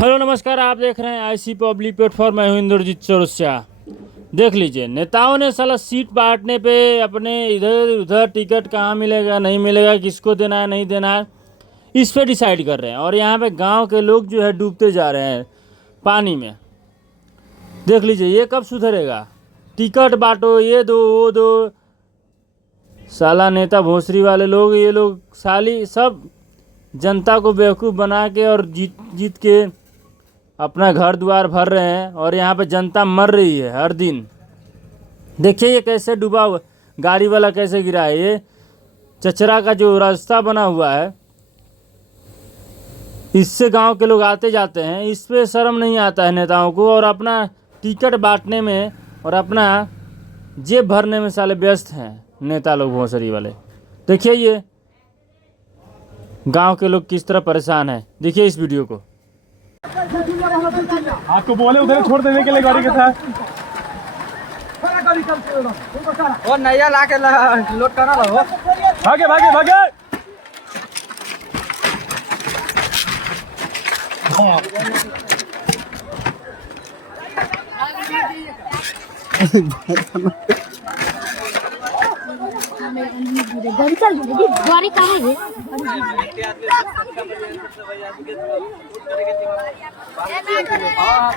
Hello नमस्कार, आप देख रहे हैं आईसी पब्लिक प्लेटफॉर्म। मैं हूं इंद्रजीत चौरसिया। देख लीजिए, नेताओं ने साला सीट बांटने पे अपने इधर उधर टिकट कहाँ मिलेगा नहीं मिलेगा, किसको देना है नहीं देना है, इस पे डिसाइड कर रहे हैं। और यहाँ पे गांव के लोग जो है डूबते जा रहे हैं पानी में। देख लीजिए, ये कब सुधरेगा? टिकट बांटो, ये दो वो दो। साला नेता भोसरी वाले लोग, ये लोग साली सब जनता को बेवकूफ़ बना के और जीत जीत के अपना घर द्वार भर रहे हैं। और यहाँ पे जनता मर रही है हर दिन। देखिए ये कैसे डूबा हुआ, गाड़ी वाला कैसे गिरा है। ये चचरा का जो रास्ता बना हुआ है, इससे गांव के लोग आते जाते हैं। इस पे शर्म नहीं आता है नेताओं को। और अपना टिकट बांटने में और अपना जेब भरने में साले व्यस्त हैं नेता लोग भोसरी वाले। देखिए ये गांव के लोग किस तरह परेशान हैं। देखिए इस वीडियो को। आपको बोले उधर छोड़ देने के लिए गाड़ी के साथ। वो नैया ला के लोड करा रहो। भागे भागे भागे। गाड़ी कहाँ है? हाँ